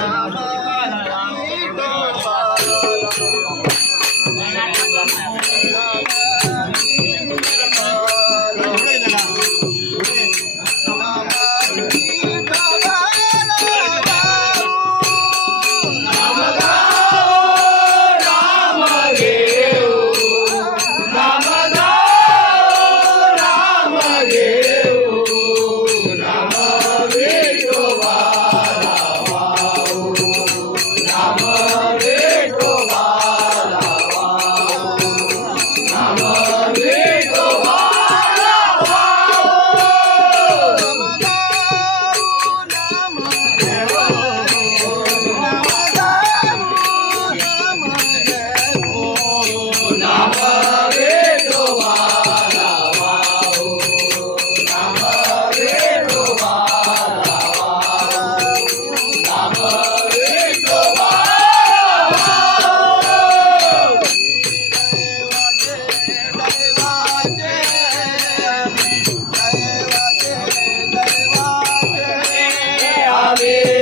Thank you. Amen.